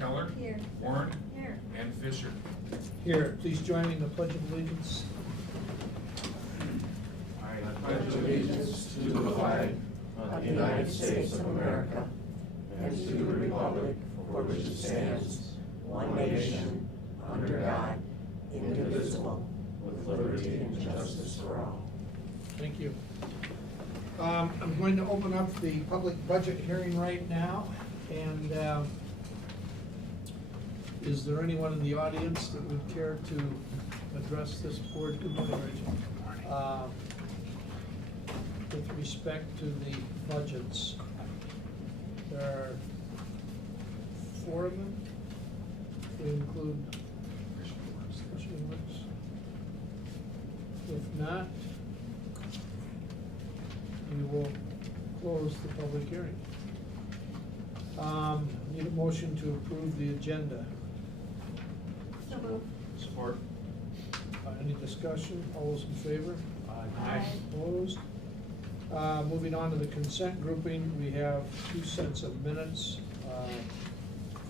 Keller. Here. Warren. Here. And Fisher. Here, please join me in the Pledge of Allegiance. I pledge allegiance to the flag of the United States of America and to the republic for which it stands, one nation, under God, indivisible, with liberty and justice for all. Thank you. I'm going to open up the public budget hearing right now, and is there anyone in the audience that would care to address this board? Good morning, Rachel. With respect to the budgets, there are 4 of them. We include special works. If not, we will close the public hearing. Need a motion to approve the agenda. So moved. Support. Any discussion? All those in favor? Aye. Opposed? Moving on to the consent grouping, we have 2 sets of minutes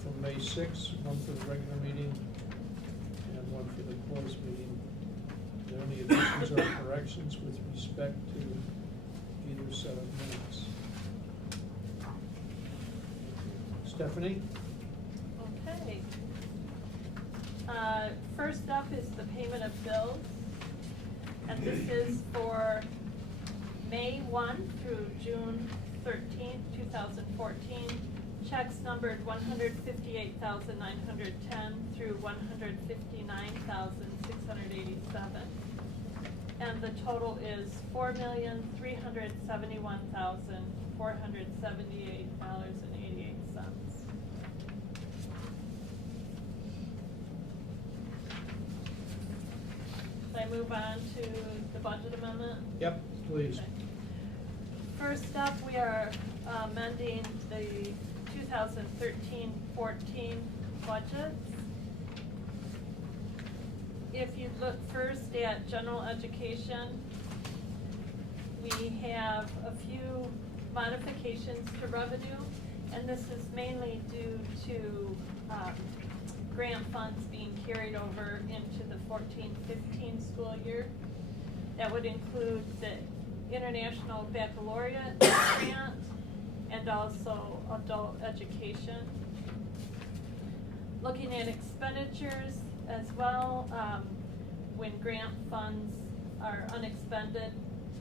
from May 6th, one for the regular meeting and one for the closed meeting. Are there any additions or corrections with respect to either set of minutes? Stephanie? Okay. First up is the payment of bills. And this is for May 1 through June 13th, 2014. Checks numbered 158,910 through 159,687. And the total is $4,371,478.88. Should I move on to the budget amendment? Yep, please. Okay. First up, we are amending the 2013-14 budgets. If you look first at general education, we have a few modifications to revenue, and this is mainly due to grant funds being carried over into the 14-15 school year. That would include the International Baccalaureate grant and also adult education. Looking at expenditures as well, when grant funds are unexpended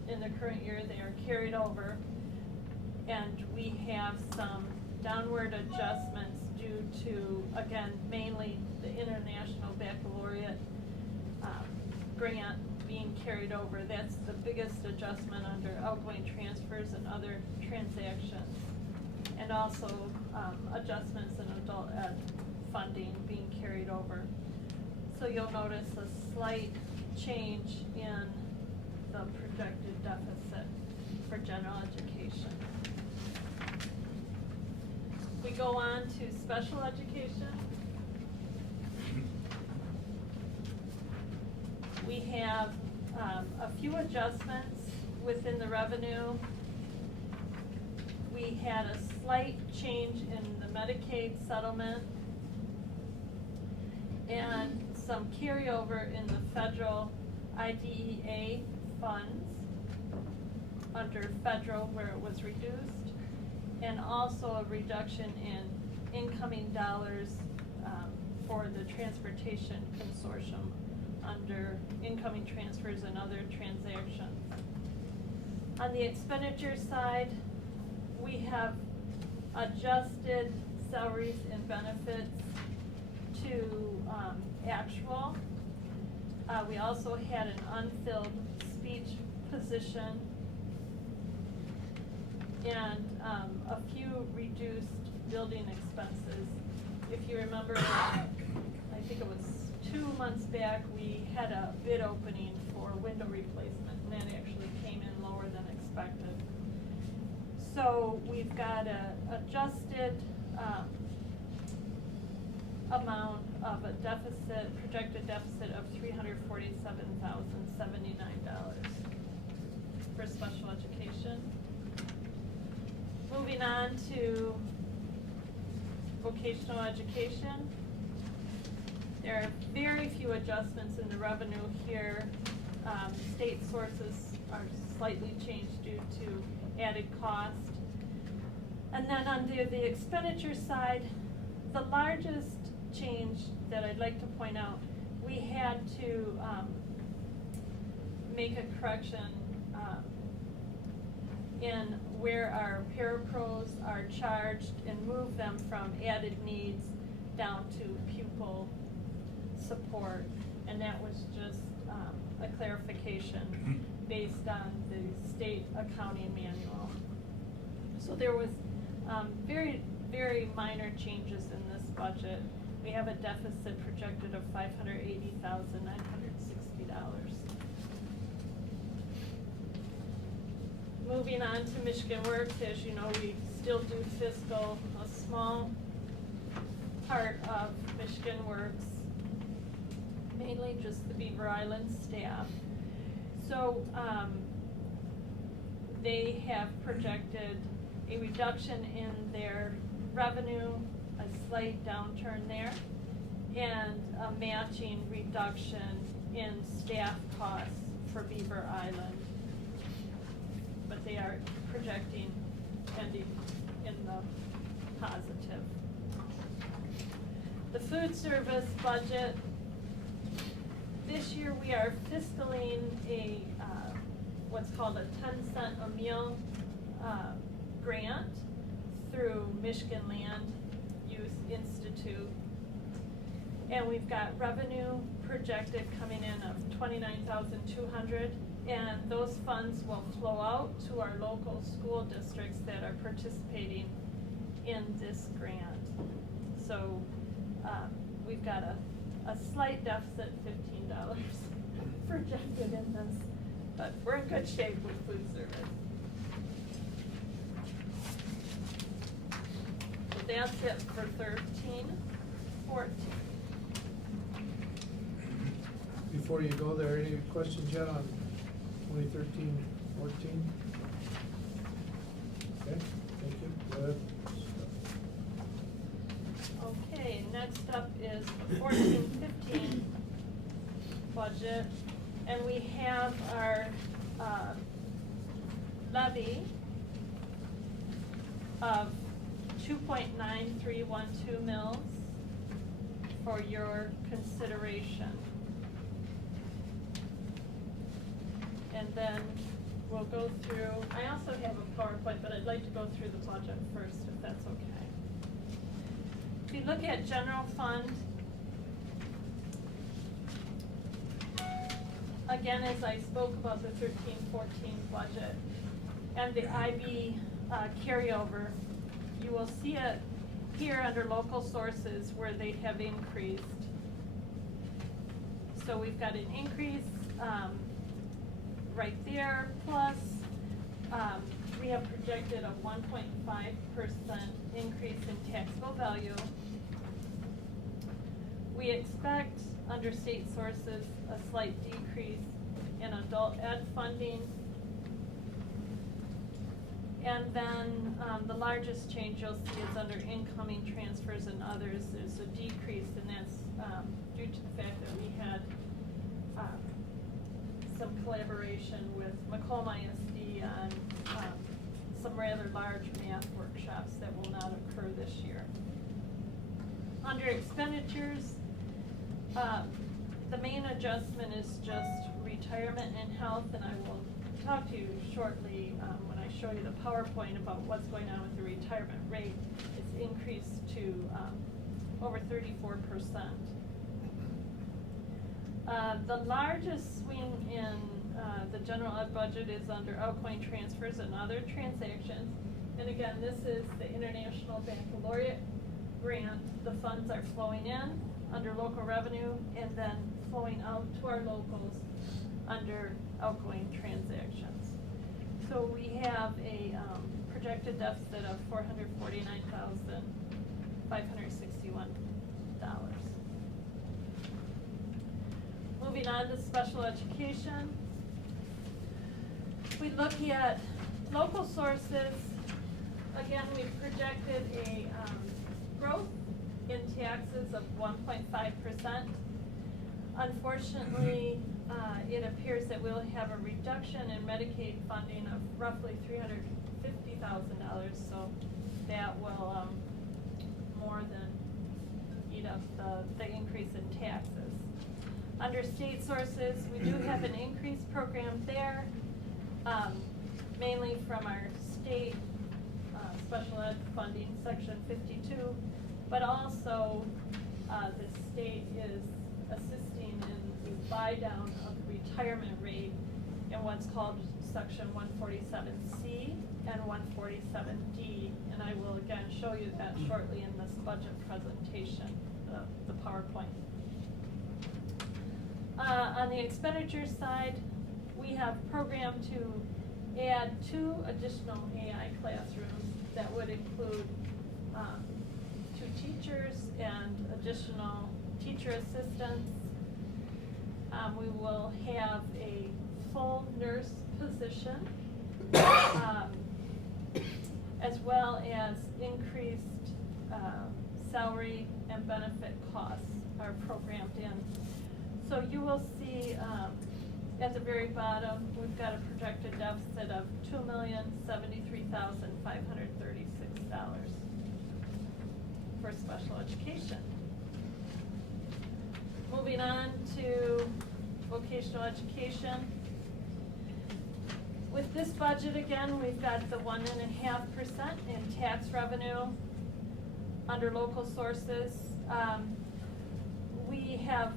in the current year, they are carried over. And we have some downward adjustments due to, again, mainly the International Baccalaureate grant being carried over. That's the biggest adjustment under outgoing transfers and other transactions. And also adjustments in adult ed funding being carried over. So you'll notice a slight change in the projected deficit for general education. We go on to special education. We have a few adjustments within the revenue. We had a slight change in the Medicaid settlement and some carryover in the federal IDEA funds under federal where it was reduced, and also a reduction in incoming dollars for the transportation consortium under incoming transfers and other transactions. On the expenditure side, we have adjusted salaries and benefits to actual. We also had an unfilled speech position and a few reduced building expenses. If you remember, I think it was 2 months back, we had a bid opening for window replacement, and that actually came in lower than expected. So we've got a adjusted amount of a deficit, projected deficit of $347,079 for special education. Moving on to vocational education. There are very few adjustments in the revenue here. State sources are slightly changed due to added cost. And then under the expenditure side, the largest change that I'd like to point out, we had to make a correction in where our parapros are charged and move them from added needs down to pupil support. And that was just a clarification based on the state accounting manual. So there was very, very minor changes in this budget. We have a deficit projected of $580,960. Moving on to Michigan Works, as you know, we still do fiscal, a small part of Michigan Works, mainly just the Beaver Island staff. So they have projected a reduction in their revenue, a slight downturn there, and a matching reduction in staff costs for Beaver Island. But they are projecting ending in the positive. The food service budget, this year we are fiscaling a what's called a 10-cent a meal grant through Michigan Land Use Institute. And we've got revenue projected coming in of $29,200, and those funds will flow out to our local school districts that are participating in this grant. So we've got a slight deficit, $15 projected in this, but we're in good shape with food service. So that's it for 13-14. Before you go there, any questions yet on 2013-14? Okay, thank you. Go ahead. Okay, next up is the 14-15 budget, and we have our levy of 2.9312 mils for your consideration. And then we'll go through, I also have a PowerPoint, but I'd like to go through the budget first, if that's okay. If you look at general fund, again, as I spoke about the 13-14 budget and the IB carryover, you will see it here under local sources where they have increased. So we've got an increase right there, plus we have projected a 1.5% increase in taxable value. We expect under state sources a slight decrease in adult ed funding. And then the largest change you'll see is under incoming transfers and others. There's a decrease, and that's due to the fact that we had some collaboration with Macomb ISD on some rather large math workshops that will not occur this year. Under expenditures, the main adjustment is just retirement and health, and I will talk to you shortly when I show you the PowerPoint about what's going on with the retirement rate. It's increased to over 34%. The largest swing in the general ed budget is under outgoing transfers and other transactions. And again, this is the International Baccalaureate grant. The funds are flowing in under local revenue and then flowing out to our locals under outgoing transactions. So we have a projected deficit of $449,561. Moving on to special education. We look at local sources. Again, we've projected a growth in taxes of 1.5%. Unfortunately, it appears that we'll have a reduction in Medicaid funding of roughly $350,000, so that will more than eat up the increase in taxes. Under state sources, we do have an increased program there, mainly from our state special ed funding, section 52, but also the state is assisting in the buy down of the retirement rate in what's called section 147C and 147D, and I will again show you that shortly in this budget presentation, the PowerPoint. On the expenditure side, we have programmed to add 2 additional AI classrooms that would include 2 teachers and additional teacher assistants. We will have a full nurse position, as well as increased salary and benefit costs are programmed in. So you will see at the very bottom, we've got a projected deficit of $2,073,536 for special education. Moving on to vocational education. With this budget, again, we've got the 1.5% in tax revenue under local sources. We have,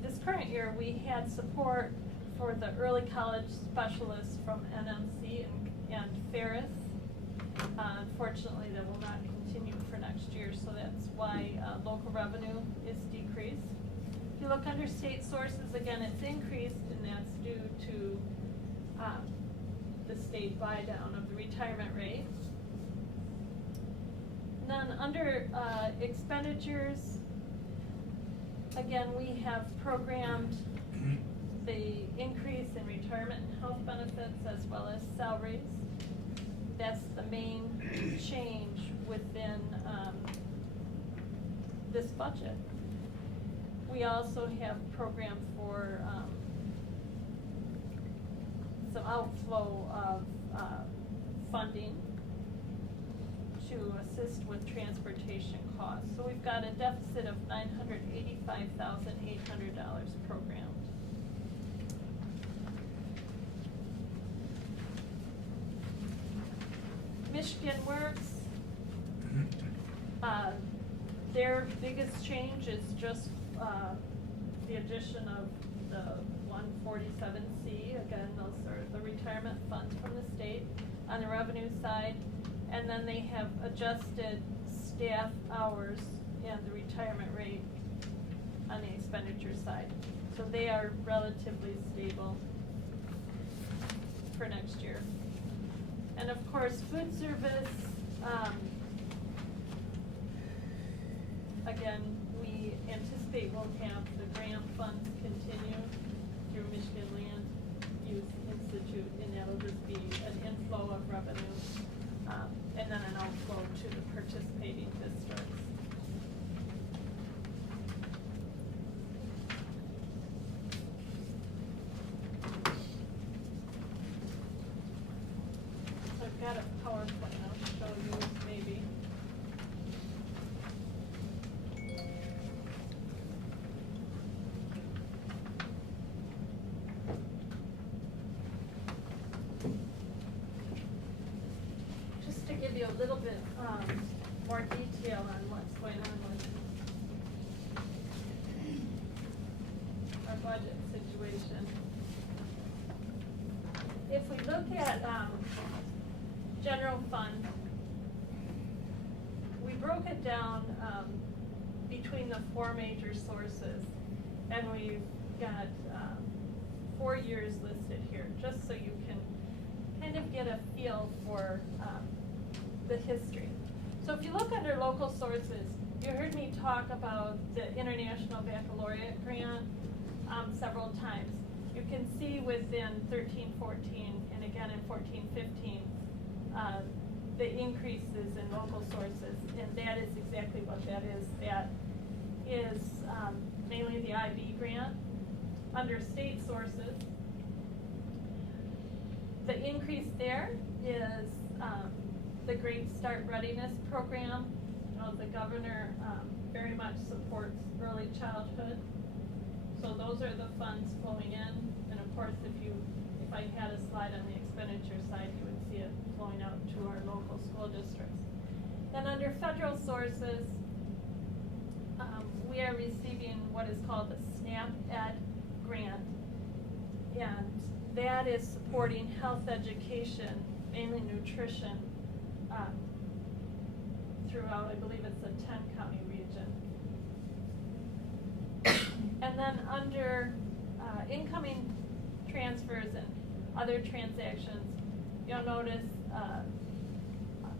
this current year, we had support for the early college specialists from NMC and Ferris. Unfortunately, that will not continue for next year, so that's why local revenue is decreased. If you look under state sources, again, it's increased, and that's due to the state buy down of the retirement rate. And then under expenditures, again, we have programmed the increase in retirement and health benefits as well as salaries. That's the main change within this budget. We also have programmed for some outflow of funding to assist with transportation costs. So we've got a deficit of $985,800 programmed. Michigan Works, their biggest change is just the addition of the 147C. Again, those are the retirement funds from the state on the revenue side. And then they have adjusted staff hours and the retirement rate on the expenditure side. So they are relatively stable for next year. And of course, food service, again, we anticipate we'll have the grant funds continue through Michigan Land Use Institute, and that'll just be an inflow of revenue, and then an outflow to the participating districts. So I've got a PowerPoint I'll show you maybe. Just to give you a little bit more detail on what's going on with our budget situation. If we look at general fund, we broke it down between the 4 major sources, and we've got 4 years listed here, just so you can kind of get a feel for the history. So if you look under local sources, you heard me talk about the International Baccalaureate Grant several times. You can see within 13-14 and again in 14-15, the increases in local sources, and that is exactly what that is. That is mainly the IB grant. Under state sources, the increase there is the Great Start Readiness Program. You know, the governor very much supports early childhood. So those are the funds flowing in. And of course, if I had a slide on the expenditure side, you would see it flowing out to our local school districts. Then under federal sources, we are receiving what is called the SNAP Ed grant. And that is supporting health education, mainly nutrition, throughout, I believe it's a 10-county region. And then under incoming transfers and other transactions, you'll notice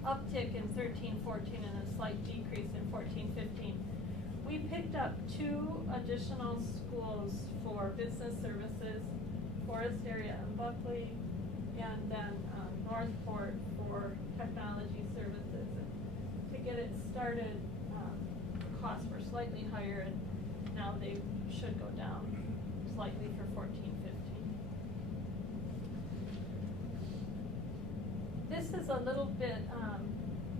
uptick in 13-14 and a slight decrease in 14-15. We picked up 2 additional schools for business services, Forest area in Buckley, and then Northport for technology services. And to get it started, the costs were slightly higher, and now they should go down slightly for 14-15. This is a little bit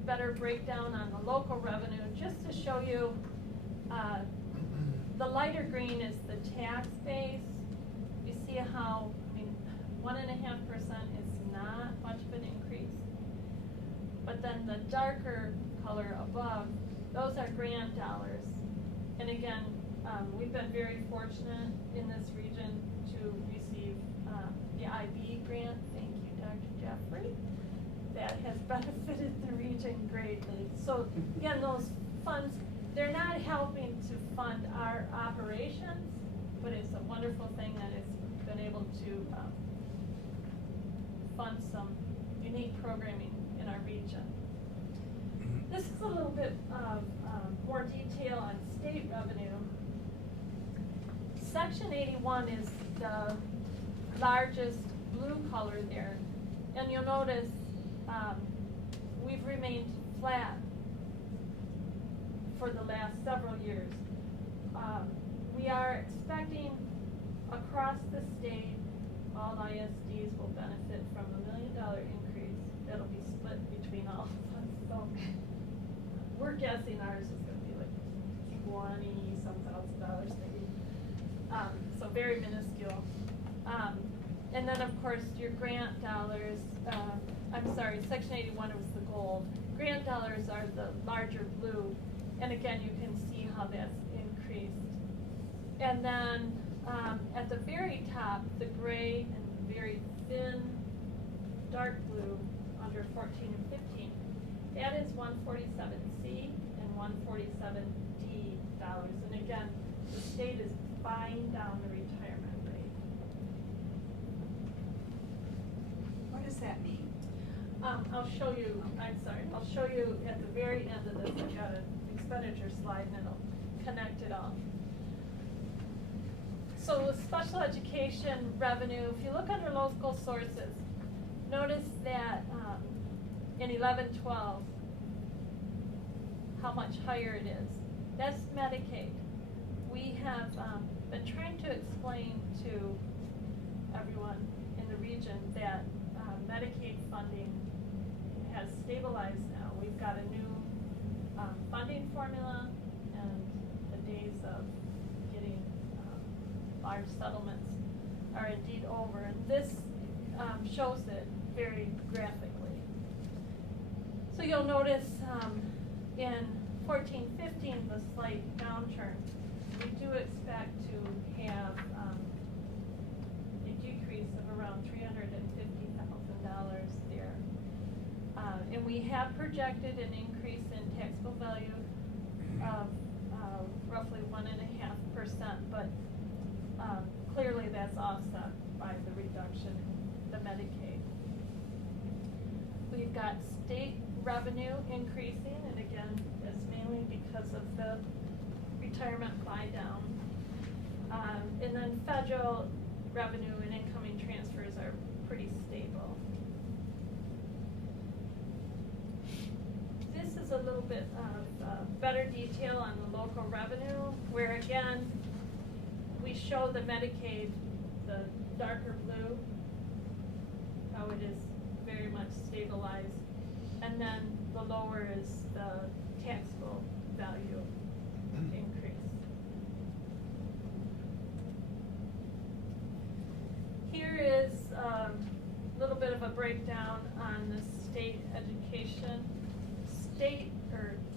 better breakdown on the local revenue, just to show you. The lighter green is the tax base. You see how, 1.5% is not much of an increase. But then the darker color above, those are grant dollars. And again, we've been very fortunate in this region to receive the IB grant. Thank you, Dr. Jeffrey. That has benefited the region greatly. So again, those funds, they're not helping to fund our operations, but it's a wonderful thing that it's been able to fund some unique programming in our region. This is a little bit of more detail on state revenue. Section 81 is the largest blue color there, and you'll notice we've remained flat for the last several years. We are expecting across the state, all ISDs will benefit from $1 million increase. That'll be split between all of us. So we're guessing ours is going to be like $20-some thousand maybe. So very minuscule. And then of course your grant dollars, I'm sorry, Section 81 was the gold. Grant dollars are the larger blue. And again, you can see how that's increased. And then at the very top, the gray and very thin dark blue under 14 and 15, that is 147C and 147D dollars. And again, the state is buying down the retirement rate. What does that mean? I'll show you, I'll show you at the very end of this. I've got an expenditure slide and it'll connect it all. So with special education revenue, if you look under local sources, notice that in 11-12, how much higher it is. That's Medicaid. We have been trying to explain to everyone in the region that Medicaid funding has stabilized now. We've got a new funding formula, and the days of getting large settlements are indeed over. And this shows it very graphically. So you'll notice in 14-15, the slight downturn. We do expect to have a decrease of around $350,000 there. And we have projected an increase in taxable value of roughly 1.5%, but clearly that's offset by the reduction in the Medicaid. We've got state revenue increasing, and again, that's mainly because of the retirement buy down. And then federal revenue and incoming transfers are pretty stable. a little bit of better detail on the local revenue, where again, we show the Medicaid, the darker blue, how it is very much stabilized. And then the lower is the taxable value increase. Here is a little bit of a breakdown on the state education,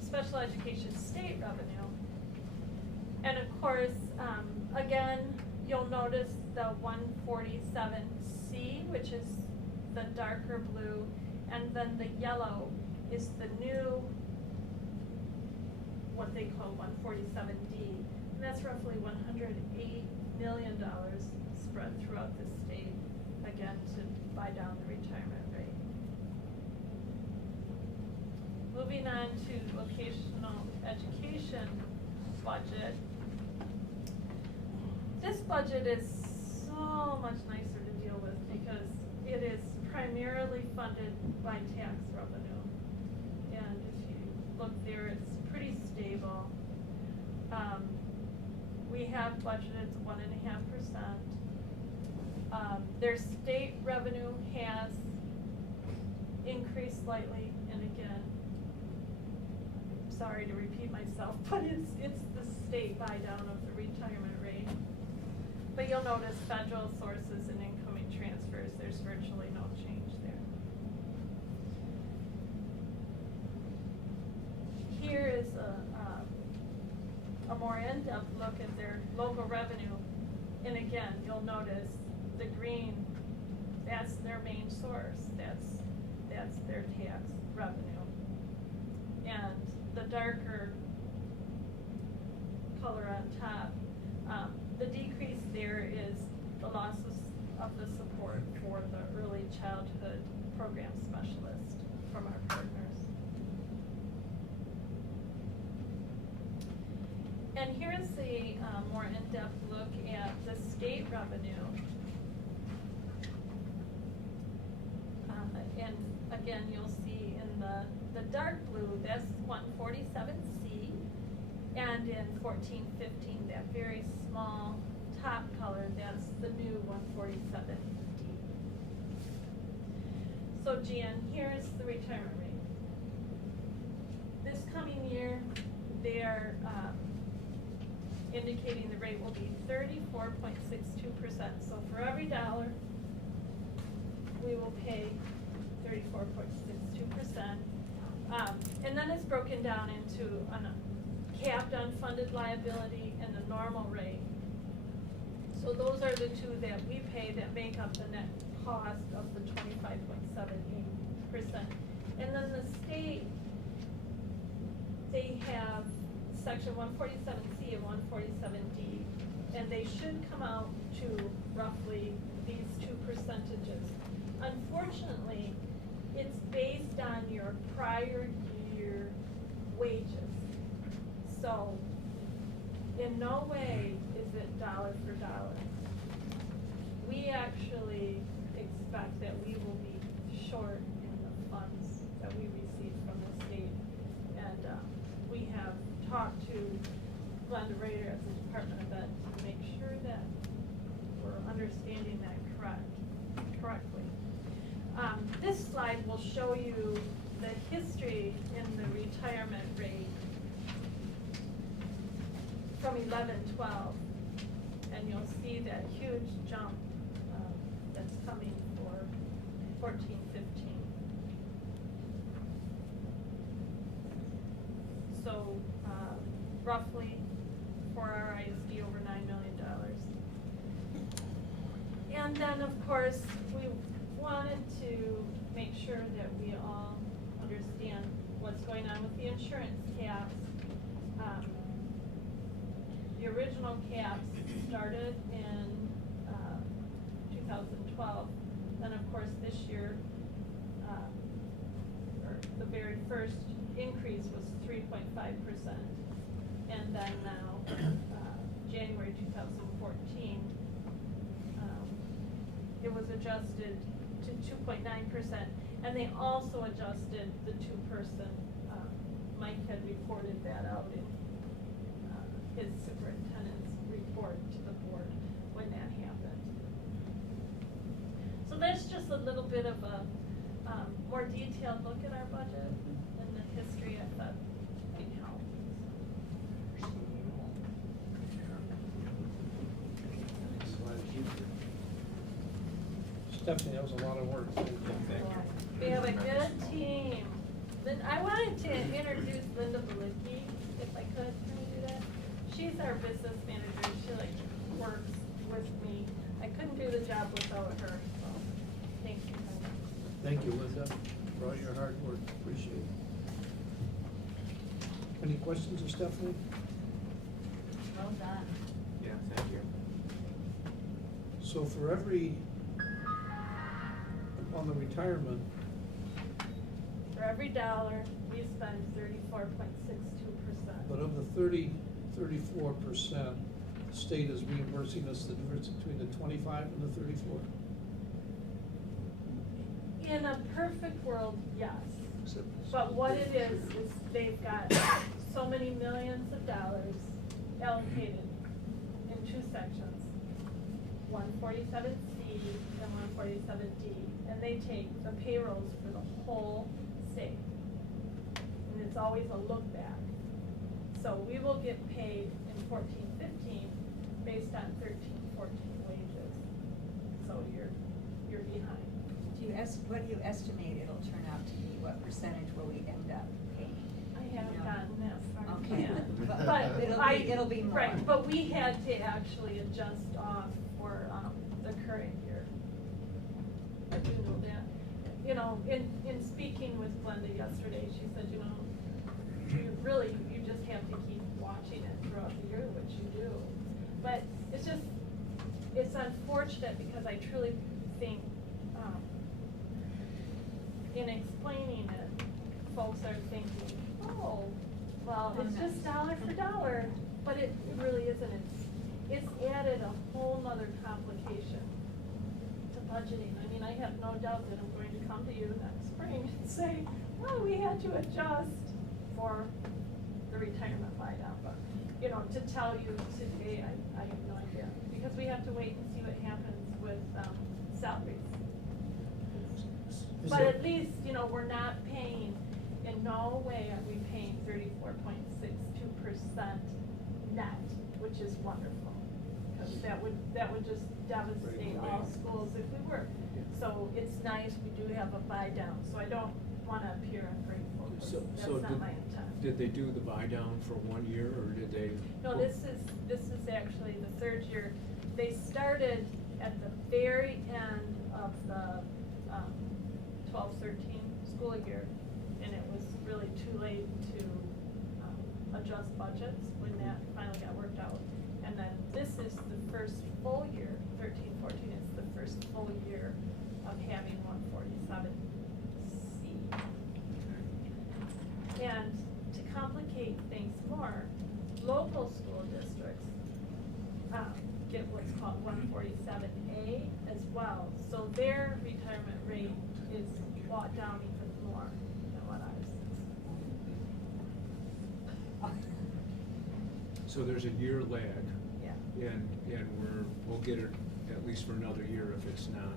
special education state revenue. And of course, again, you'll notice the 147C, which is the darker blue, and then the yellow is the new, what they call 147D. And that's roughly $108 million spread throughout the state, again, to buy down the retirement rate. Moving on to vocational education budget. This budget is so much nicer to deal with because it is primarily funded by tax revenue. And if you look there, it's pretty stable. We have budgeted 1.5%. Their state revenue has increased slightly, and again, sorry to repeat myself, but it's the state buy down of the retirement rate. But you'll notice federal sources and incoming transfers, there's virtually no change there. Here is a more in-depth look at their local revenue. And again, you'll notice the green, that's their main source. That's their tax revenue. And the darker color on top, the decrease there is the loss of the support for the early childhood program specialist from our partners. And here's the more in-depth look at the state revenue. And again, you'll see in the dark blue, that's 147C, and in 1415, that very small top color, that's the new 147D. So Jan, here's the retirement rate. This coming year, they're indicating the rate will be 34.62%. So for every dollar, we will pay 34.62%. And then it's broken down into a capped unfunded liability and the normal rate. So those are the two that we pay that make up the net cost of the 25.78%. And then the state, they have section 147C and 147D, and they should come out to roughly these two percentages. Unfortunately, it's based on your prior year wages. So in no way is it dollar for dollar. We actually expect that we will be short in the funds that we receive from the state. And we have talked to Glenda Rader at the Department of Ed to make sure that we're understanding that correctly. This slide will show you the history in the retirement rate from 11-12, and you'll see that huge jump that's coming for 14-15. So roughly for our ISD over $9 million. And then of course we wanted to make sure that we all understand what's going on with the insurance caps. The original caps started in 2012. Then of course this year, or the very first increase was 3.5%. And then now, January 2014, it was adjusted to 2.9%. And they also adjusted the two-person Mike had reported that out in his superintendent's report to the board when that happened. So that's just a little bit of a more detailed look at our budget and the history of the account. Stephanie, that was a lot of work. Thank you. We have a good team. Then I wanted to introduce Linda Belicki, if I could. Can we do that? She's our business manager. She works with me. I couldn't do the job without her, so thank you. Thank you, Linda, for all your hard work. Appreciate it. Any questions of Stephanie? Well done. Yeah, thank you. So for every, on the retirement, For every dollar, we spend 34.62%. but of the 34%, the state is reimbursing us the difference between the 25 and the 34? In a perfect world, yes. But what it is they've got so many millions of dollars allocated in two sections, 147C and 147D, and they take the payrolls for the whole state. And it's always a look back. So we will get paid in 14-15 based on 13-14 wages. So you're behind. What do you estimate it'll turn out to be? What percentage will we end up paying? I haven't No. gotten that far. Okay. yet. But it'll be more. Right, but we had to actually adjust off for, the current year. I do know that. You know, in speaking with Glenda yesterday, she said, you know, you just have to keep watching it throughout the year, which you do. But it's unfortunate because I truly think, in explaining it, folks are thinking, oh, well, it's just dollar for dollar, but it really isn't. It's added a whole nother complication to budgeting. I mean, I have no doubt that I'm going to come to you next spring and say, well, we had to adjust for the retirement buy-down, but, you know, to tell you today, I have no idea, because we have to wait and see what happens with, salaries. Is But there- at least, you know, we're not paying, in no way are we paying 34.62% net, which is wonderful. Because that would just devastate all schools if we were. So it's nice, we do have a buy down, so I don't wanna appear ungrateful, 'cause that's not my intent. Did they do the buy down for 1 year, or did they? No, this is actually the third year. They started at the very end of the 12-13 school year, and it was really too late to adjust budgets when that finally got worked out. And then this is the first full year, 13-14 is the first full year of having 147C. And to complicate things more, local school districts get what's called 147A as well. So their retirement rate is brought down even more than what ours is. So there's a year lag, Yeah. and we'll get it at least for another year if it's not,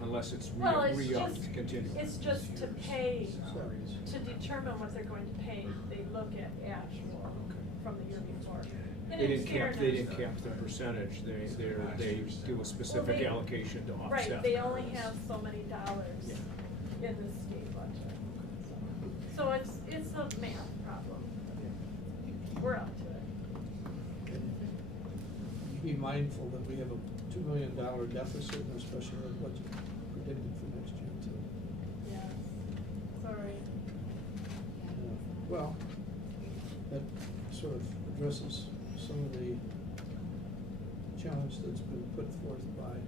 unless it's Well, it's re-upped just, continually. it's just to pay, Salaries. to determine what they're going to pay, they look at actual from the year before. And They in didn't cap fairness- the percentage, they do a specific they- allocation to offset. Right, they only have so many dollars Yeah. in the state budget. So it's a math problem. We're up to it. Be mindful that we have a $2 million deficit in our special ed budget predicted for next year too. Yes, sorry. Well, that sort of addresses some of the challenge that's been put forth by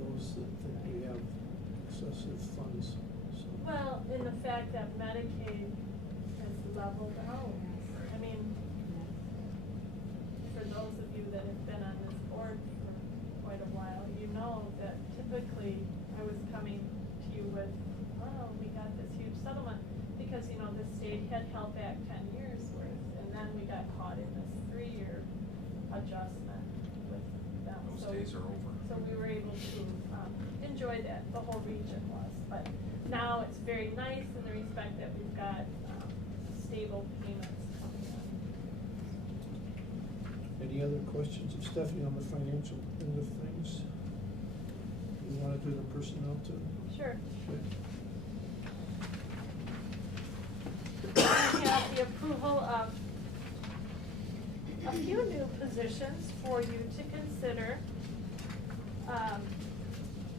those that think we have excessive funds, so. Well, in the fact that Medicaid has leveled out. I mean, for those of you that have been on this board for quite a while, you know that typically I was coming to you with, well, we got this huge settlement, because, you know, the state had held back 10 years. So- days are over. So we were able to enjoy that, the whole region was. But now it's very nice in the respect that we've got stable payments coming in. Any other questions of Stephanie on the financial end of things? You wanna do the personnel too? Sure. Okay. We have the approval of a few new positions for you to consider.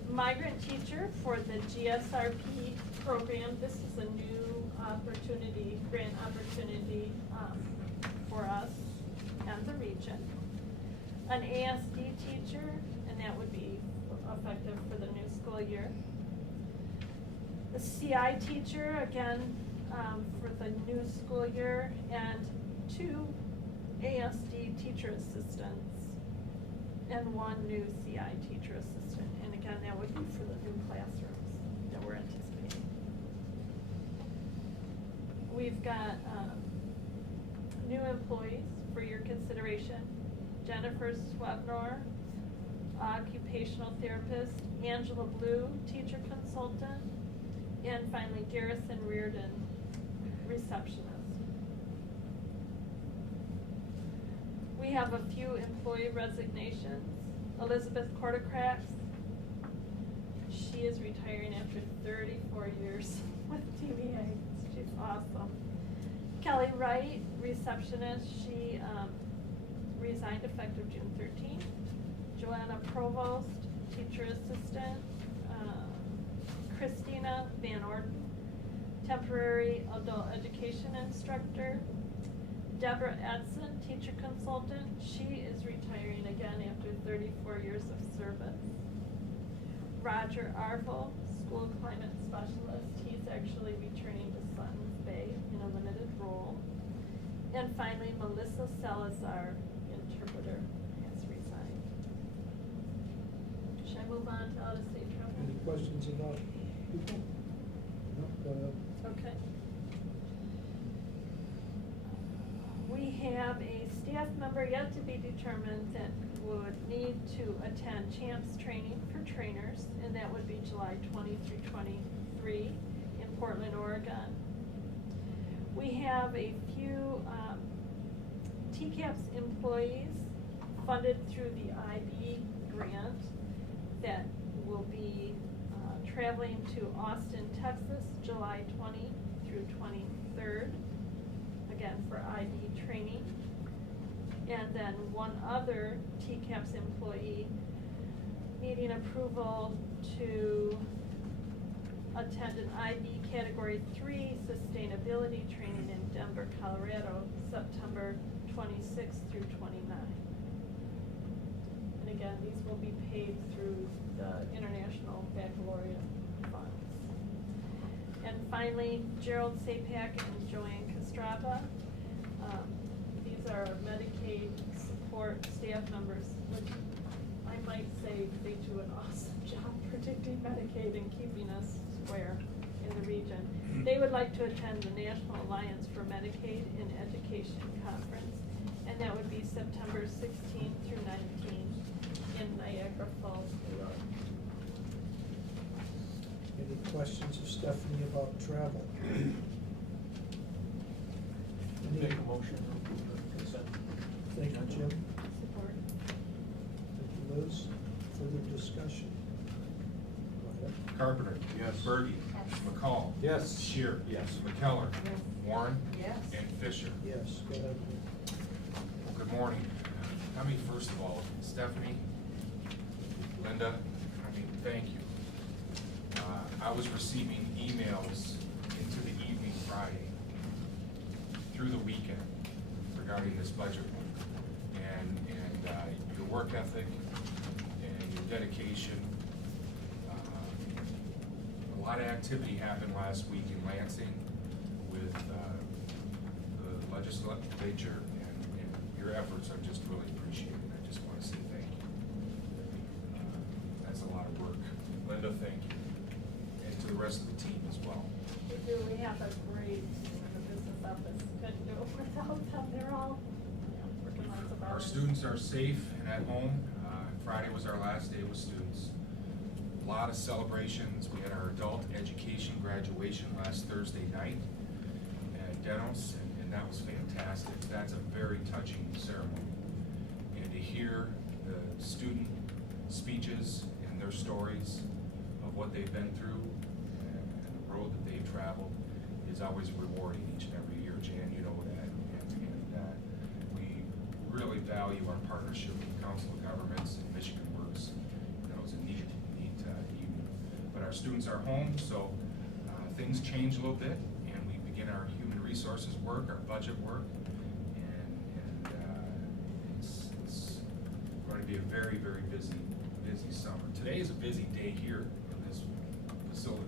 Migrant teacher for the GSRP program. This is a new opportunity, grant opportunity for us and the region. An ASD teacher, and that would be effective for the new school year. A CI teacher, again, for the new school year, and 2 ASD teacher assistants, and 1 new CI teacher assistant. And again, that would be for the new classrooms that we're anticipating. We've got new employees for your consideration. Jennifer Swebnor, occupational therapist, Angela Blue, teacher consultant, and finally Garrison Reardon, receptionist. We have a few employee resignations. Elizabeth Cortocrax, she is retiring after 34 years with TVA. She's awesome. Kelly Wright, receptionist, she resigned effective June 13th. Joanna Provost, teacher assistant. Christina Van Orden, temporary adult education instructor. Deborah Edson, teacher consultant, she is retiring again after 34 years of service. Roger Arvo, school climate specialist, he's actually returning to Suttons Bay in a limited role. And finally, Melissa Salazar, interpreter, has resigned. Should I move on to out-of-state travel? Any questions about people? No, go ahead. Okay. We have a staff member yet to be determined that would need to attend CHAMPS training for trainers, and that would be July 20 through 23 in Portland, Oregon. We have a few TCAPS employees funded through the IB grant that will be traveling to Austin, Texas, July 20 through 23rd, again for IB training. And then one other TCAPS employee needing approval to attend an IB Category 3 sustainability training in Denver, Colorado, September 26th through 29th. And again, these will be paid through the International Baccalaureate Funds. And finally, Gerald Sapak and Joanne Castrava. These are Medicaid support staff members, which I might say they do an awesome job predicting Medicaid and keeping us square in the region. They would like to attend the National Alliance for Medicaid in Education Conference, and that would be September 16th through 19th in Niagara Falls, New York. Any questions of Stephanie about travel? Make a motion to approve the consent. Thank you, Jim. Support. Thank you, Liz. Further discussion? Go ahead. Carpenter. Yes. Birdie. Yes. McCall. Yes. Shear. Yes. McKellar. Yes. Warren. Yes. And Fisher. Yes, go ahead. Well, good morning. I mean, first of all, Stephanie, Linda, I mean, thank you. I was receiving emails into the evening Friday through the weekend regarding this budget. And your work ethic and your dedication. A lot of activity happened last week in Lansing with the legislature, and your efforts are just really appreciated. I just want to say thank you. That's a lot of work. Linda, thank you. And to the rest of the team as well. We do, we have a great, the business office, couldn't do it without them, they're all working lots of hours. Our students are safe and at home. Friday was our last day with students. A lot of celebrations. We had our adult education graduation last Thursday night at Denos, and that was fantastic. That's a very touching ceremony. And to hear the student speeches and their stories of what they've been through and the road that they've traveled is always rewarding each and every year. Jan, you know that. And we really value our partnership with the Council of Governments and Michigan Works. You know, it's a neat evening. But our students are home, so things change a little bit, and we begin our human resources work, our budget work, and it's going to be a very, very busy summer. Today is a busy day here in this facility.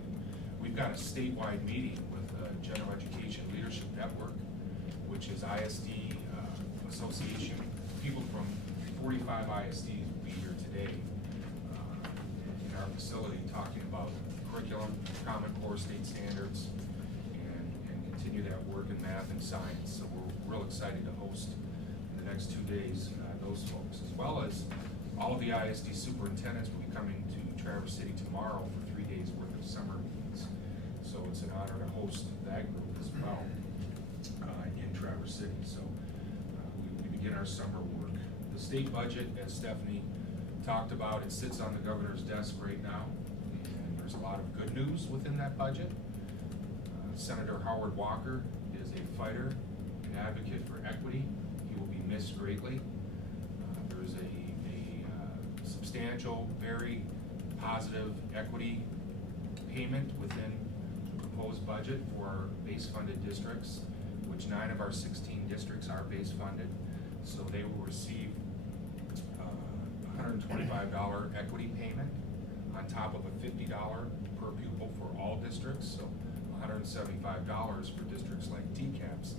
We've got a statewide meeting with the General Education Leadership Network, which is ISD Association. People from 45 ISDs will be here today in our facility talking about curriculum, Common Core state standards, and continue that work in math and science. So we're real excited to host in the next 2 days those folks, as well as all of the ISD superintendents will be coming to Traverse City tomorrow for 3 days worth of summer meetings. So it's an honor to host that group as well in Traverse City. So we begin our summer work. The state budget, as Stephanie talked about, it sits on the governor's desk right now, and there's a lot of good news within that budget. Senator Howard Walker is a fighter, an advocate for equity. He will be missed greatly. There's a substantial, very positive equity payment within the proposed budget for our base funded districts, which 9 of our 16 districts are base funded. So they will receive $125 equity payment on top of a $50 per pupil for all districts. So $175 for districts like TCAPS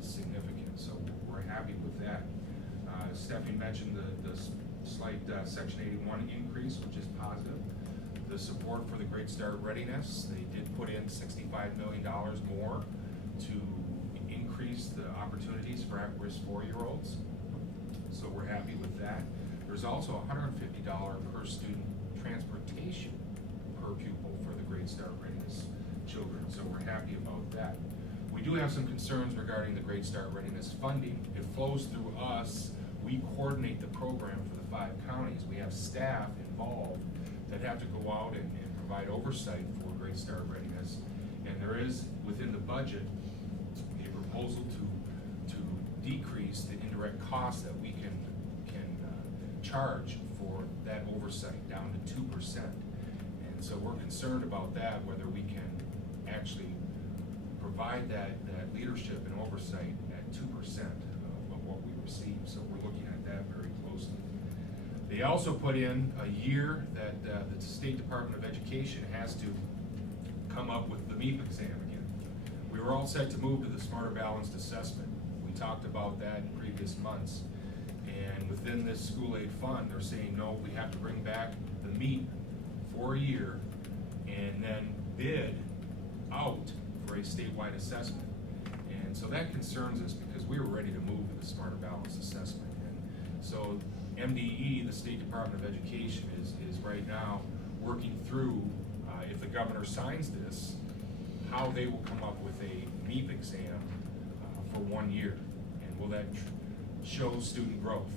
is significant. So we're happy with that. Stephanie mentioned the slight Section 81 increase, which is positive. The support for the Great Start Readiness, they did put in $65 million more to increase the opportunities for at-risk 4-year-olds. So we're happy with that. There's also $150 per student transportation per pupil for the Great Start Readiness children. So we're happy about that. We do have some concerns regarding the Great Start Readiness funding. It flows through us. We coordinate the program for the 5 counties. We have staff involved that have to go out and provide oversight for Great Start Readiness. And there is, within the budget, a proposal to decrease the indirect costs that we can charge for that oversight down to 2%. And so we're concerned about that, whether we can actually provide that leadership and oversight at 2% of what we receive. So we're looking at that very closely. They also put in a year that the State Department of Education has to come up with the MEP exam again. We were all set to move to the Smarter Balanced Assessment. We talked about that in previous months. And within this school aid fund, they're saying, no, we have to bring back the MEP for a year and then bid out for a statewide assessment. And so that concerns us because we were ready to move to the Smarter Balanced Assessment. And so MDE, the State Department of Education, is right now working through, if the governor signs this, how they will come up with a MEP exam for 1 year. And will that show student growth?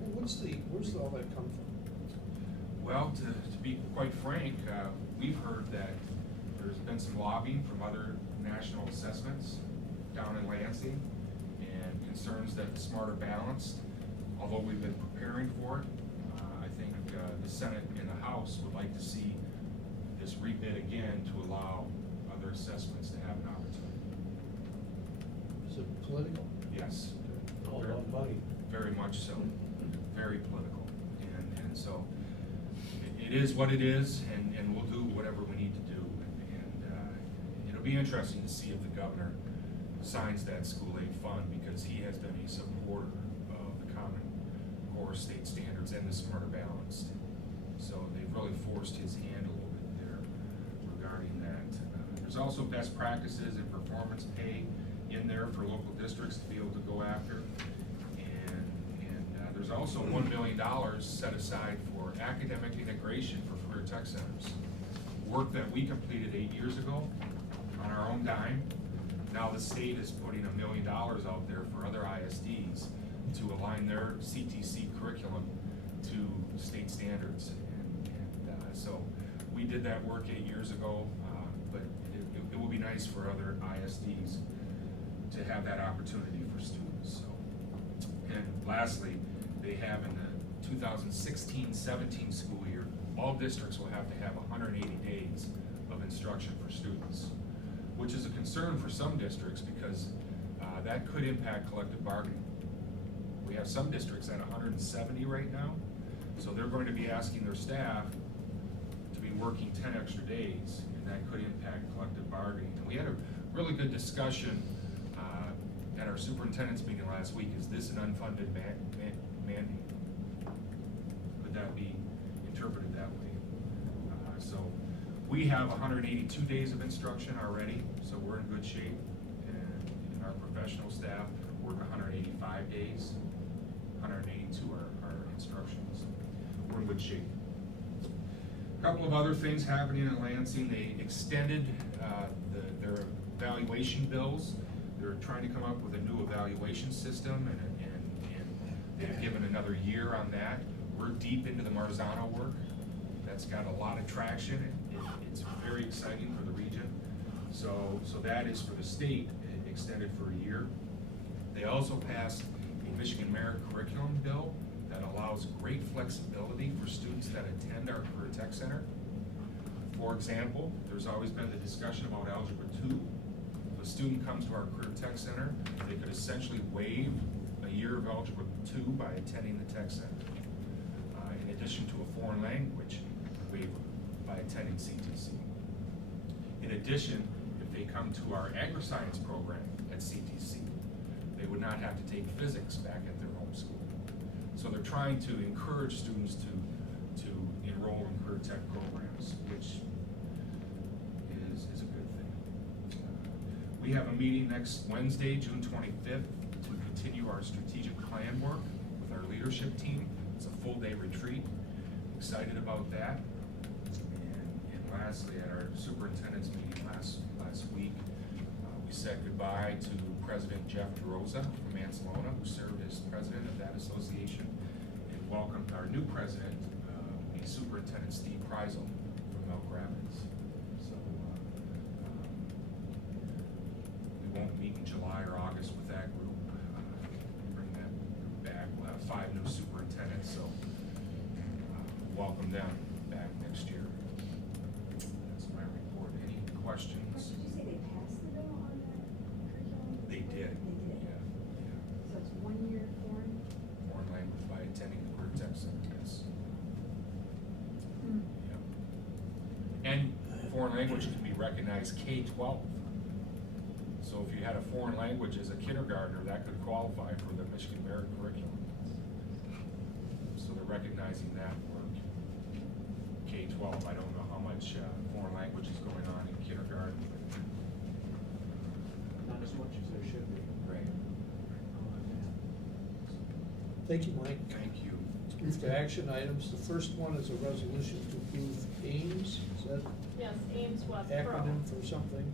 Where's all that come from? Well, to be quite frank, we've heard that there's been some lobbying from other national assessments down in Lansing and concerns that the Smarter Balanced, although we've been preparing for it, I think the Senate and the House would like to see this rebid again to allow other assessments to have an opportunity. Is it political? Yes. All about money. Very much so. Very political. And so it is what it is, and we'll do whatever we need to do. And it'll be interesting to see if the governor signs that school aid fund, because he has been a supporter of the Common Core state standards and the Smarter Balanced. So they've really forced his hand a little bit there regarding that. There's also best practices and performance pay in there for local districts to be able to go after. And there's also $1 million set aside for academic integration for career tech centers. Work that we completed 8 years ago on our own dime. Now the state is putting $1 million out there for other ISDs to align their CTC curriculum to state standards. So we did that work 8 years ago, but it will be nice for other ISDs to have that opportunity for students. So, and lastly, they have in the 2016-17 school year, all districts will have to have 180 days of instruction for students, which is a concern for some districts because that could impact collective bargaining. We have some districts at 170 right now, so they're going to be asking their staff to be working 10 extra days, and that could impact collective bargaining. And we had a really good discussion at our superintendent's meeting last week. Is this an unfunded mandate? Could that be interpreted that way? So we have 182 days of instruction already, so we're in good shape. And our professional staff work 185 days. 182 are instructions. We're in good shape. A couple of other things happening in Lansing. They extended their evaluation bills. They're trying to come up with a new evaluation system, and they've given another year on that. We're deep into the Marzano work. That's got a lot of traction. It's very exciting for the region. So that is for the state, extended for a year. They also passed a Michigan Merit Curriculum bill that allows great flexibility for students that attend our Career Tech Center. For example, there's always been the discussion about Algebra 2. If a student comes to our Career Tech Center, they could essentially waive a year of Algebra 2 by attending the Tech Center, in addition to a foreign language waiver by attending CTC. In addition, if they come to our Agri-Science program at CTC, they would not have to take physics back at their home school. So they're trying to encourage students to enroll in career tech programs, which is a good thing. We have a meeting next Wednesday, June 25th, to continue our strategic plan work with our leadership team. It's a full-day retreat. Excited about that. And lastly, at our superintendent's meeting last week, we said goodbye to President Jeff DeRosa from Mansalona, who served as president of that association, and welcomed our new president, Superintendent Steve Preisel from Elk Rapids. So we won't meet in July or August with that group. Bring that group back. We'll have 5 new superintendents, so welcome them back next year. That's my report. Any questions? Did you say they passed the bill on that curriculum? They did. They did? Yeah. So it's 1 year foreign? Foreign language by attending the Career Tech Center, yes. Yeah. And foreign language can be recognized K-12. So if you had a foreign language as a kindergartner, that could qualify for the Michigan Merit Curriculum. So they're recognizing that work. K-12, I don't know how much foreign language is going on in kindergarten, but Not as much as there should be. great. Thank you, Mike. Thank you. Let's move to action items. The first one is a resolution to approve AIMS. Is that Yes, Ames West Pro. acronym for something?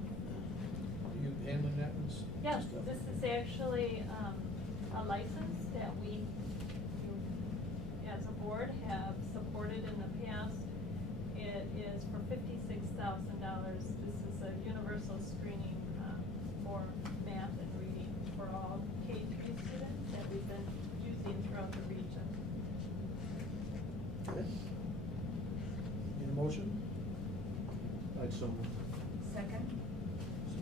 Are you handling that one? Yes, this is actually a license that we, as a board, have supported in the past. It is for $56,000. This is a universal screening for math and reading for all K-3 students that we've been using throughout the region. Okay. Need a motion? I'd so move. Second?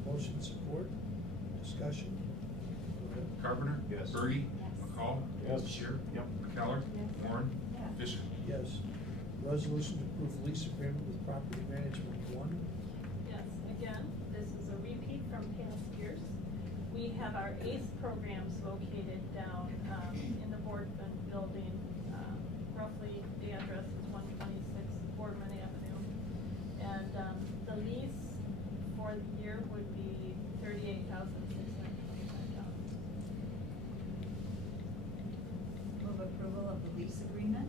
Motion support, discussion? Go ahead. Carpenter? Yes. Birdie? Yes. McCall? Yes. Shear? Yep. McKellar? Yes. Warren? Yes. Fisher? Yes. Resolution to approve lease agreement with Property Management One. Yes, again, this is a repeat from past years. We have our ACE programs located down in the Boardman building. Roughly, the address is 126 Boardman Avenue. And the lease for the year would be $38,625. Move approval lease agreement.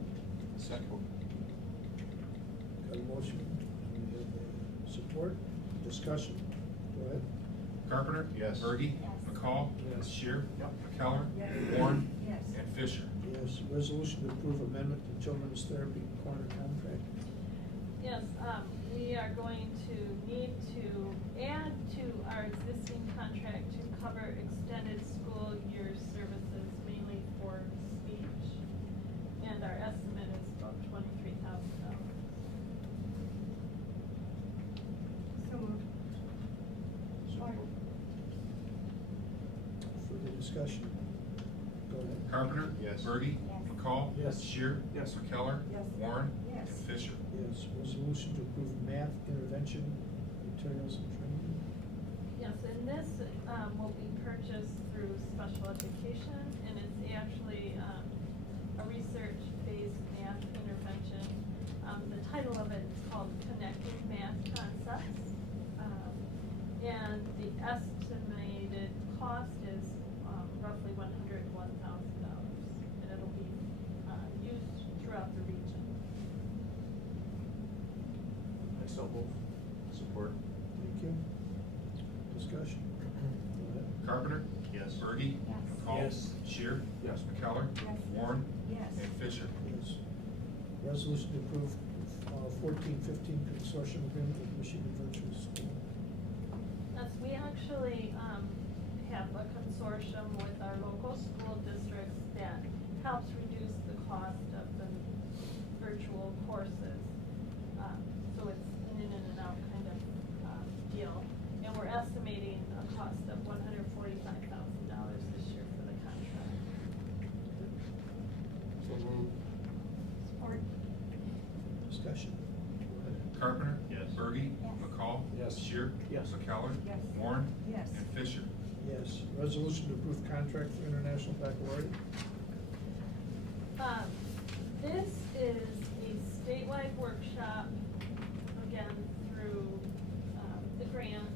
Second. Got a motion, and we have support, discussion, go ahead. Carpenter? Yes. Bergy? Yes. McCall? Yes. Shear? Yep. McKellar? Yes. Warren? Yes. And Fisher. Yes, resolution to approve amendment to children's therapy corner contract. Yes, we are going to need to add to our existing contract to cover extended school year services, mainly for speech. And our estimate is about $23,000. So moved. Further discussion? Go ahead. Carpenter? Yes. Bergy? Yes. McCall? Yes. Shear? Yes. McKellar? Yes. Warren? Yes. And Fisher. Yes, resolution to approve math intervention materials and training. Yes, and this will be purchased through special education, and it's actually a research-based math intervention. The title of it is called Connecting Math Concepts. And the estimated cost is roughly $101,000, and it'll be used throughout the region. I so move. Support. Thank you. Discussion? Go ahead. Carpenter? Yes. Bergy? Yes. McCall? Yes. Shear? Yes. McKellar? Yes. Warren? Yes. And Fisher. Yes. Resolution to approve 14-15 consortium agreement with Michigan Virtual School. Yes, we actually have a consortium with our local school districts that helps reduce the cost of the virtual courses. So it's an in and out kind of deal. And we're estimating a cost of $145,000 this year for the contract. So move. Support. Discussion? Go ahead. Carpenter? Yes. Bergy? Yes. McCall? Yes. Shear? Yes. McKellar? Yes. Warren? Yes. And Fisher. Yes, resolution to approve contract for international baccalaureate. This is a statewide workshop, again, through the grant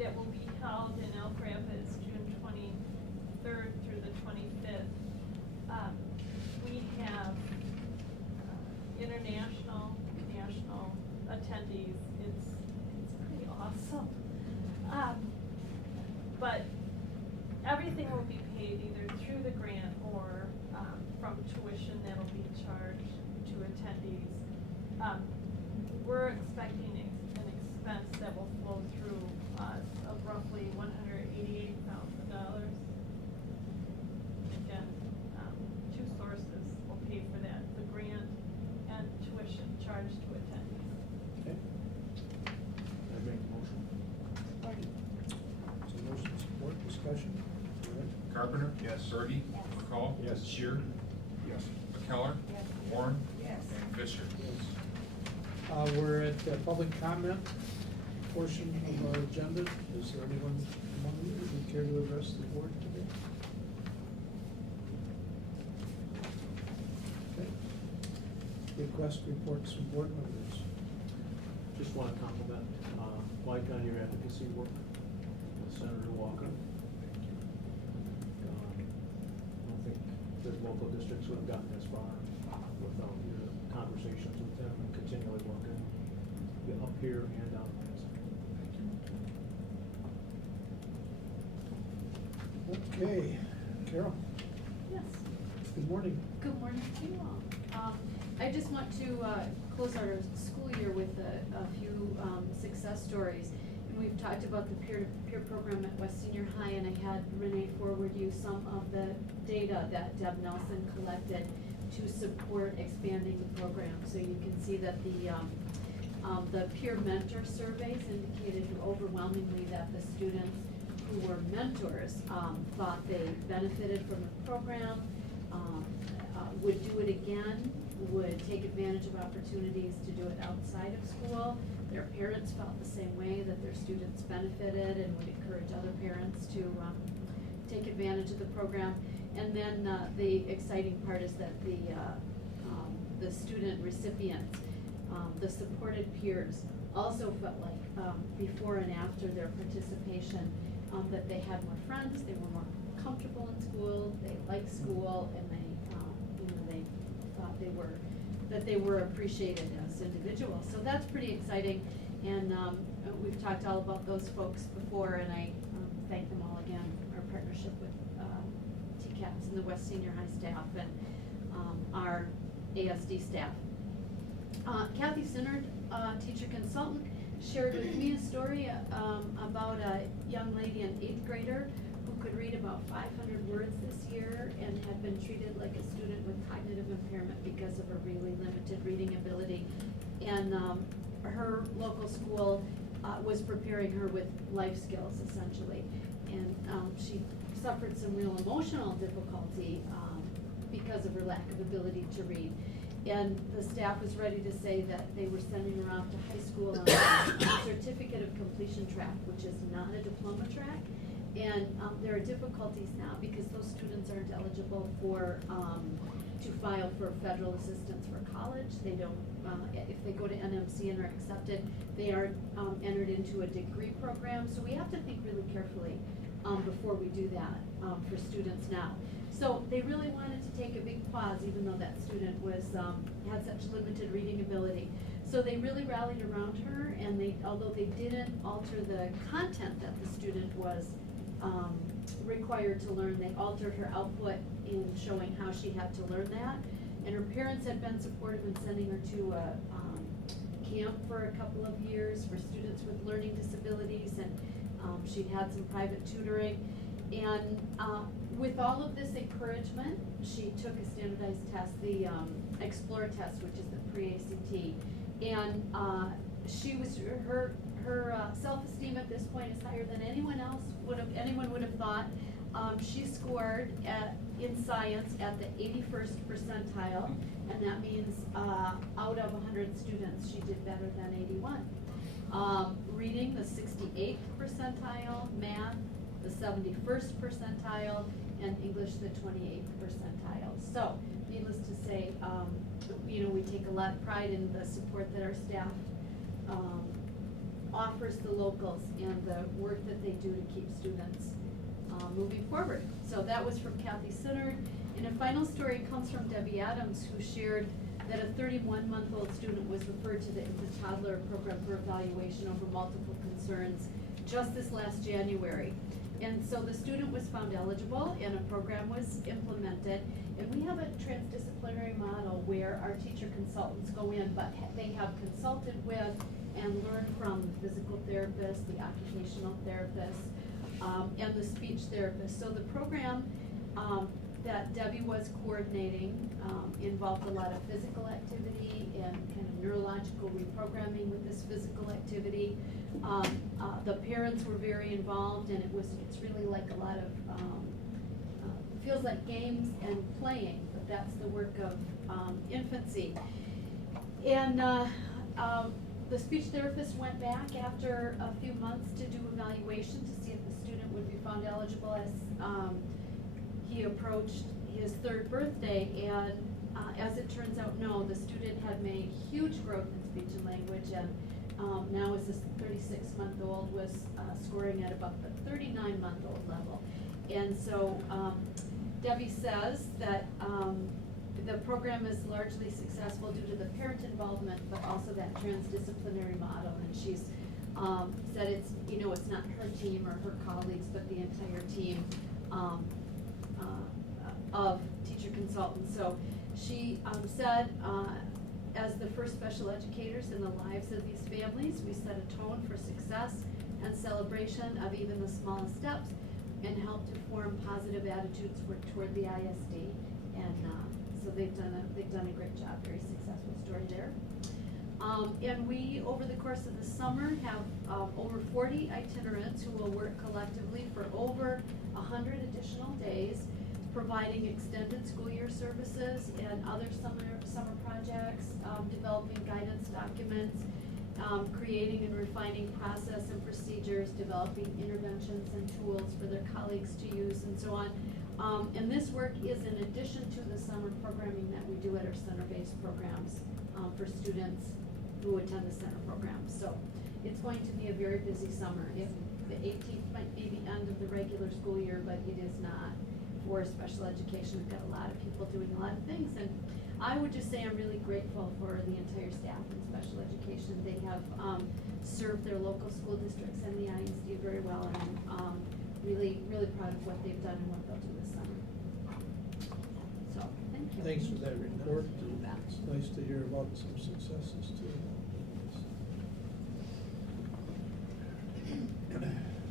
that will be held in Elk Rapids, June 23rd through the 25th. We have international, national attendees. It's pretty awesome. But everything will be paid either through the grant or from tuition that'll be charged to attendees. We're expecting an expense that will flow through us of roughly $188,000. Again, two sources will pay for that, the grant and tuition charged to attendees. Okay, I make the motion. so motion support, discussion? Go ahead. Carpenter? Yes. Bergy? Yes. McCall? Yes. Shear? Yes. McKellar? Yes. Warren? Yes. And Fisher. Yes. We're at the public comment portion of our agenda. Is there anyone among you who would care to address the board today? Okay. Request reports from board members. Just want to compliment Mike on your advocacy work with Senator Walker. I don't think the local districts would have gotten this far without your conversations with them and continually working up here and down there. Okay, Carol, Yes, good morning. good morning to you all. I just want to close our school year with a few success stories. And we've talked about the peer-to-peer program at West Senior High, and I had Renee forward you some of the data that Deb Nelson collected to support expanding the program. So you can see that the peer mentor surveys indicated overwhelmingly that the students who were mentors thought they benefited from the program, would do it again, would take advantage of opportunities to do it outside of school. Their parents felt the same way, that their students benefited, and would encourage other parents to take advantage of the program. And then the exciting part is that the student recipients, the supported peers, also felt like before and after their participation, that they had more friends, they were more comfortable in school, they liked school, and they thought that they were appreciated as individuals. So that's pretty exciting, and we've talked all about those folks before, and I thank them all again, our partnership with TCAPS and the West Senior High staff and our ASD staff. Kathy Sinnard, teacher consultant, shared with me a story about a young lady, an 8th grader, who could read about 500 words this year and had been treated like a student with cognitive impairment because of her really limited reading ability. And her local school was preparing her with life skills, essentially. And she suffered some real emotional difficulty because of her lack of ability to read. And the staff was ready to say that they were sending her off to high school on a certificate of completion track, which is not a diploma track. And there are difficulties now because those students aren't eligible for, to file for federal assistance for college. They don't, if they go to NMC and are accepted, they aren't entered into a degree program. So we have to think really carefully before we do that for students now. So they really wanted to take a big pause, even though that student was had such limited reading ability. So they really rallied around her, and although they didn't alter the content that the student was required to learn, they altered her output in showing how she had to learn that. And her parents had been supportive in sending her to a camp for a couple of years for students with learning disabilities, and she'd had some private tutoring. And with all of this encouragement, she took a standardized test, the Explore test, which is the pre-ACT. And she was, her self-esteem at this point is higher than anyone would have thought. She scored in science at the 81st percentile, and that means out of 100 students, she did better than 81. Reading, the 68th percentile, math, the 71st percentile, and English, the 28th percentile. So, needless to say, we take a lot of pride in the support that our staff offers the locals and the work that they do to keep students moving forward. So that was from Kathy Sinnard. And a final story comes from Debbie Adams, who shared that a 31-month-old student was referred to the toddler program for evaluation over multiple concerns just this last January. And so the student was found eligible and a program was implemented. And we have a transdisciplinary model where our teacher consultants go in, but they have consulted with and learned from the physical therapist, the occupational therapist, and the speech therapist. So the program that Debbie was coordinating involved a lot of physical activity and kind of neurological reprogramming with this physical activity. The parents were very involved, and it's really like a lot of, feels like games and playing, but that's the work of infancy. And the speech therapist went back after a few months to do evaluation to see if the student would be found eligible as he approached his 3rd birthday, and as it turns out, no, the student had made huge growth in speech and language, and now as this 36-month-old was scoring at about the 39-month-old level. And so Debbie says that the program is largely successful due to the parent involvement, but also that transdisciplinary model. And she's said it's not her team or her colleagues, but the entire team of teacher consultants. So she said, as the first special educators in the lives of these families, we set a tone for success and celebration of even the smallest steps, and help to form positive attitudes toward the ISD. And so they've done a great job, very successful story there. And we, over the course of the summer, have over 40 itinerants who will work collectively for over 100 additional days, providing extended school year services and other summer projects, developing guidance documents, creating and refining process and procedures, developing interventions and tools for their colleagues to use, and so on. And this work is in addition to the summer programming that we do at our center-based programs for students who attend the center programs. So it's going to be a very busy summer. If the 18th might be the end of the regular school year, but it is not for special education. We've got a lot of people doing a lot of things. And I would just say I'm really grateful for the entire staff in special education. They have served their local school districts and the ISD very well, and I'm really, really proud of what they've done and what they'll do this summer. So, thank you. Thanks for that report. You bet. It's nice to hear about some successes too.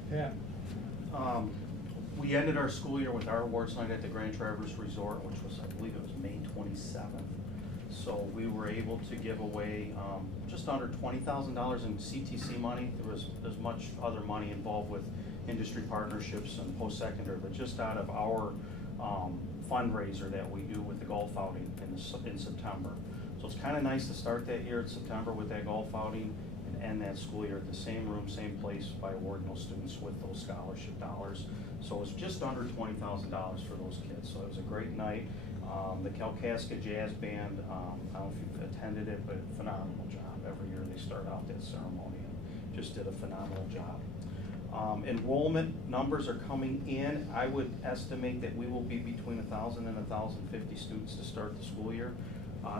Pat? We ended our school year with our awards night at the Grand Traverse Resort, which was, I believe it was May 27th. So we were able to give away just under $20,000 in CTC money. There's much other money involved with industry partnerships and post-secondary, but just out of our fundraiser that we do with the golf outing in September. So it's kind of nice to start that year in September with that golf outing and end that school year at the same room, same place by awarding those students with those scholarship dollars. So it was just under $20,000 for those kids. So it was a great night. The Kalkaska Jazz Band, I don't know if you've attended it, but phenomenal job. Every year they start out that ceremony and just did a phenomenal job. Enrollment numbers are coming in. I would estimate that we will be between 1,000 and 1,050 students to start the school year.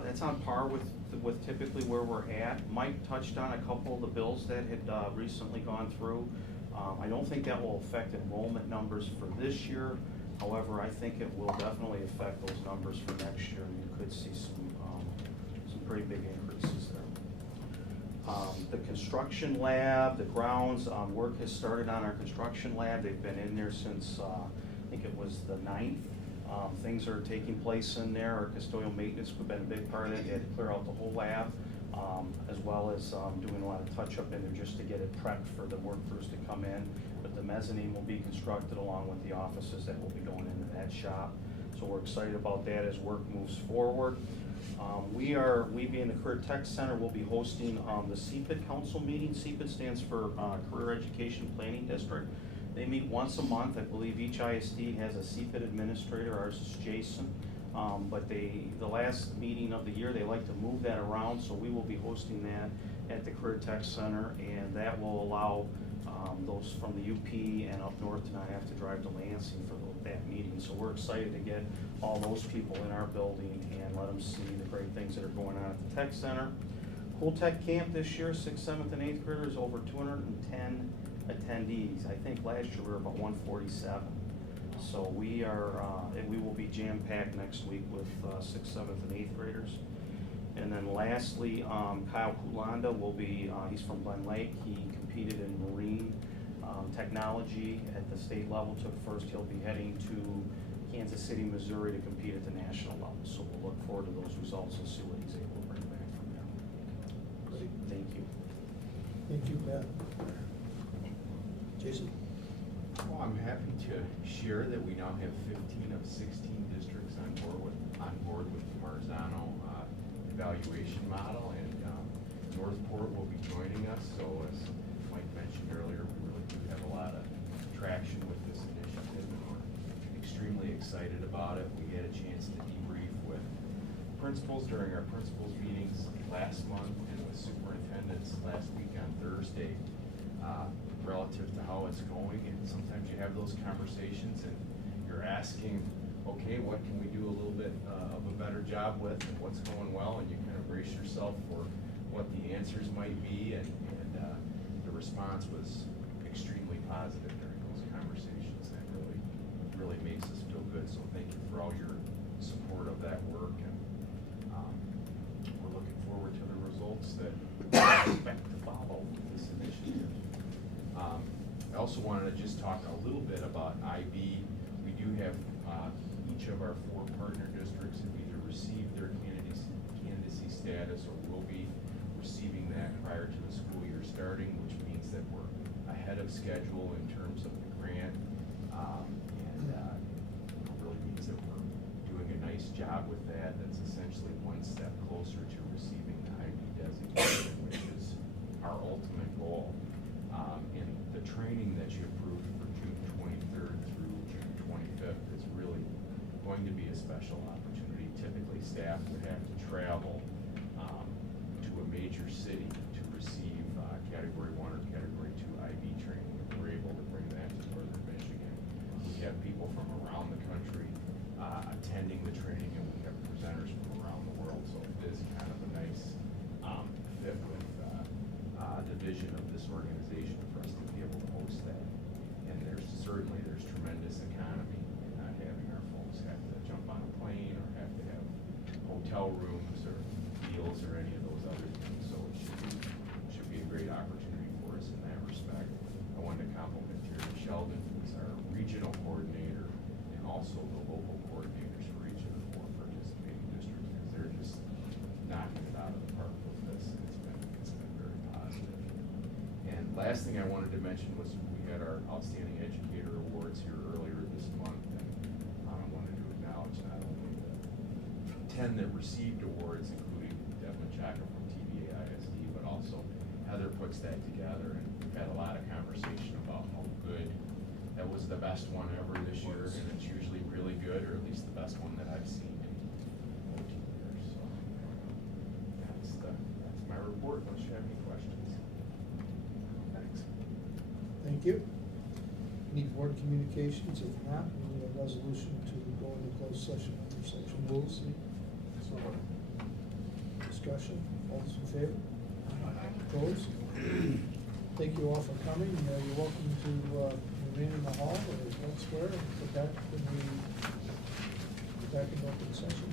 That's on par with typically where we're at. Mike touched on a couple of the bills that had recently gone through. I don't think that will affect enrollment numbers for this year. However, I think it will definitely affect those numbers for next year, and you could see some pretty big increases there. The construction lab, the grounds, work has started on our construction lab. They've been in there since, I think it was the 9th. Things are taking place in there. Our custodial maintenance has been a big part of it. They had to clear out the whole lab, as well as doing a lot of touch-up in there just to get it prepped for the work crews to come in. But the mezzanine will be constructed along with the offices that will be going into that shop. So we're excited about that as work moves forward. We being the Career Tech Center, will be hosting the CPID Council meeting. CPID stands for Career Education Planning District. They meet once a month. I believe each ISD has a CPID administrator. Ours is Jason. But the last meeting of the year, they like to move that around, so we will be hosting that at the Career Tech Center, and that will allow those from the UP and up north to not have to drive to Lansing for that meeting. So we're excited to get all those people in our building and let them see the great things that are going on at the Tech Center. Cool Tech Camp this year, 6th, 7th, and 8th graders, over 210 attendees. I think last year we were about 147. So we will be jam-packed next week with 6th, 7th, and 8th graders. And then lastly, Kyle Kulanda will be, he's from Glen Lake. He competed in marine technology at the state level, took first. He'll be heading to Kansas City, Missouri to compete at the national level. So we'll look forward to those results and see what he's able to bring back from there. Great. Thank you. Thank you, Pat. Jason? Well, I'm happy to share that we now have 15 of 16 districts on board with the Marzano evaluation model, and Northport will be joining us. So as Mike mentioned earlier, we really do have a lot of traction with this initiative, and we're extremely excited about it. We had a chance to debrief with principals during our principals meetings last month and with superintendents last week on Thursday, relative to how it's going. And sometimes you have those conversations and you're asking, okay, what can we do a little bit of a better job with, and what's going well, and you kind of brace yourself for what the answers might be, and the response was extremely positive during those conversations. That really makes us feel good. So thank you for all your support of that work, and we're looking forward to the results that we expect to follow with this initiative. I also wanted to just talk a little bit about IB. We do have each of our 4 partner districts have either received their candidacy status or will be receiving that prior to the school year starting, which means that we're ahead of schedule in terms of the grant, and it really means that we're doing a nice job with that. That's essentially one step closer to receiving the IB designation, which is our ultimate goal. And the training that you approved for June 23rd through June 25th is really going to be a special opportunity. Typically, staff would have to travel to a major city to receive Category 1 or Category 2 IB training, and we're able to bring that to Northern Michigan. We have people from around the country attending the training, and we have presenters from around the world. last thing I wanted to mention was we had our Outstanding Educator Awards here earlier this month, and I wanted to acknowledge not only the 10 that received awards, including Devin Chaka from Tbaisd, but also Heather puts that together, and we've had a lot of conversation about how good, that was the best one ever this year, and it's usually really good, or at least the best one that I've seen in 14 years, so that's my report, unless you have any questions. Thanks. Thank you. Any board communications? If not, we need a resolution to go into closed session under section rules. Discussion, all those in favor? Opposed? Thank you all for coming. You're welcome to remain in the hall or elsewhere and get back when we get back in open session.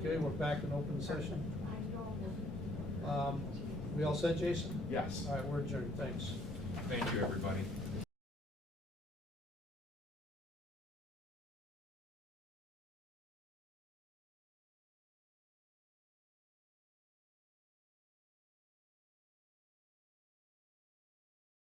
Okay, we're back in open session. We all set, Jason? Yes. All right, we're adjourned. Thanks. Thank you, everybody.